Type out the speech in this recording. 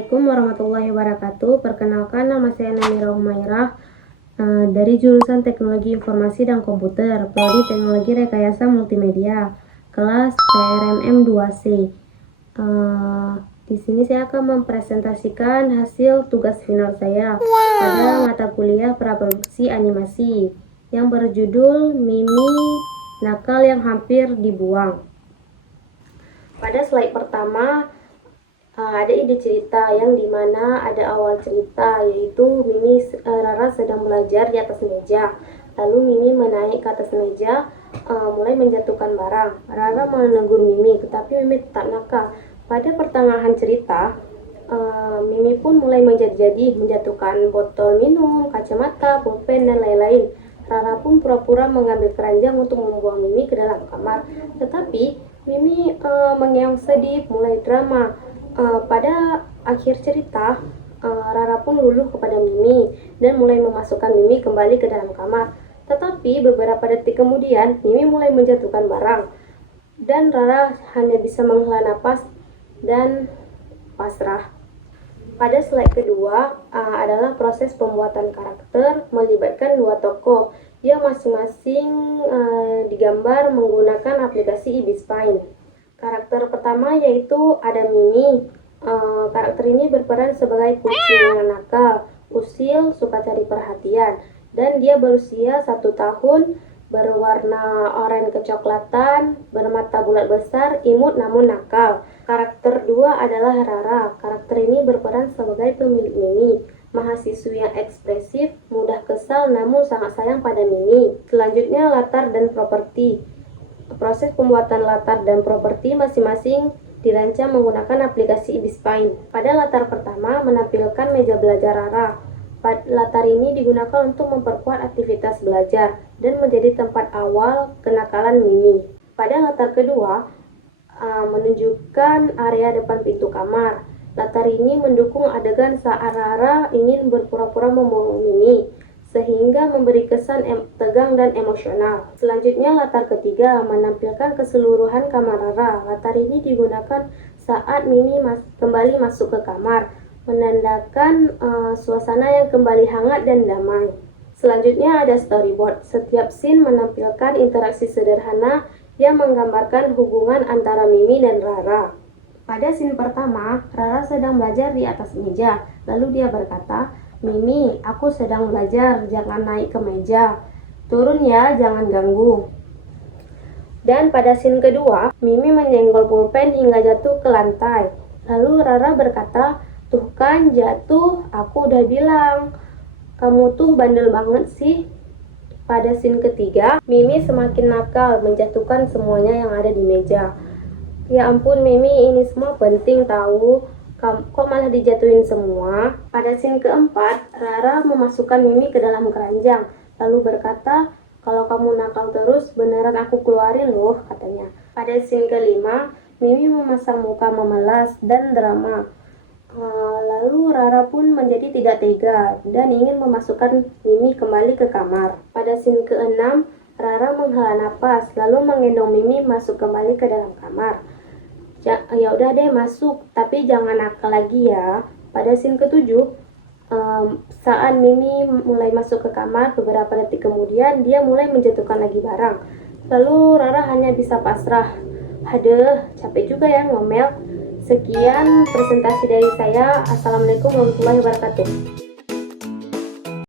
Assalamualaikum warahmatullahi wabarakatuh. Perkenalkan, nama saya Namira Humairah dari jurusan Teknologi Informasi dan Komputer, Prodi Teknologi Rekayasa Multimedia, kelas PRMM 2C. Di sini saya akan mempresentasikan hasil tugas final saya pada mata kuliah praproduksi animasi yang berjudul Mimi Nakal yang Hampir Dibuang. Pada slide pertama ada ide cerita yang dimana ada awal cerita, yaitu Rara sedang belajar di atas meja. Lalu Mimi menaik ke atas meja, mulai menjatuhkan barang. Rara menegur Mimi, tetapi Mimi tetap nakal. Pada pertengahan cerita, Mimi pun mulai menjadi menjatuhkan botol minum, kacamata, pulpen, dan lain-lain. Rara pun pura-pura mengambil keranjang untuk membuang Mimi ke dalam kamar. Tetapi Mimi mengeong sedih, mulai drama. Pada akhir cerita, Rara pun luluh kepada Mimi dan mulai memasukkan Mimi kembali ke dalam kamar. Tetapi beberapa detik kemudian, Mimi mulai menjatuhkan barang dan Rara hanya bisa menghela napas dan pasrah. Pada slide kedua adalah proses pembuatan karakter melibatkan dua tokoh yang masing-masing digambar menggunakan aplikasi Ibis Paint. Karakter pertama yaitu ada Mimi. Karakter ini berperan sebagai kucing yang nakal, usil, suka cari perhatian, dan dia berusia 1 tahun, berwarna oranye kecoklatan, bermata bulat besar, imut namun nakal. Karakter dua adalah Rara. Karakter ini berperan sebagai pemilik Mimi, mahasiswi yang ekspresif, mudah kesal namun sangat sayang pada Mimi. Selanjutnya latar dan properti. Proses pembuatan latar dan properti masing-masing dirancang menggunakan aplikasi Ibis Paint. Pada latar pertama menampilkan meja belajar Rara. Latar ini digunakan untuk memperkuat aktivitas belajar dan menjadi tempat awal kenakalan Mimi. Pada latar kedua menunjukkan area depan pintu kamar. Latar ini mendukung adegan saat Rara ingin berpura-pura membohongi Mimi, sehingga memberi kesan tegang dan emosional. Selanjutnya latar ketiga menampilkan keseluruhan kamar Rara. Latar ini digunakan saat Mimi kembali masuk ke kamar, menandakan suasana yang kembali hangat dan damai. Selanjutnya ada storyboard. Setiap scene menampilkan interaksi sederhana yang menggambarkan hubungan antara Mimi dan Rara. Pada scene pertama, Rara sedang belajar di atas meja. Lalu dia berkata, "Mimi, aku sedang belajar, jangan naik ke meja. Turun ya, jangan ganggu." Dan pada scene kedua, Mimi menyenggol pulpen hingga jatuh ke lantai. Lalu Rara berkata, "Tuh kan jatuh, aku udah bilang. Kamu tuh bandel banget sih." Pada scene ketiga, Mimi semakin nakal, menjatuhkan semuanya yang ada di meja. "Ya ampun Mimi, ini semua penting tahu. Kok malah dijatuhin semua?" Pada scene keempat, Rara memasukkan Mimi ke dalam keranjang, lalu berkata, "Kalau kamu nakal terus, beneran aku keluarin loh," katanya. Pada scene kelima, Mimi memasang muka memelas dan drama. Lalu Rara pun menjadi tidak tega dan ingin memasukkan Mimi kembali ke kamar. Pada scene keenam, Rara menghela napas, lalu menggendong Mimi masuk kembali ke dalam kamar. "Ya udah deh masuk, tapi jangan nakal lagi ya." Pada scene ketujuh, saat Mimi mulai masuk ke kamar, beberapa detik kemudian dia mulai menjatuhkan lagi barang. Lalu Rara hanya bisa pasrah. "Aduh, capek juga ya ngomel." Sekian presentasi dari saya. Assalamualaikum warahmatullahi wabarakatuh.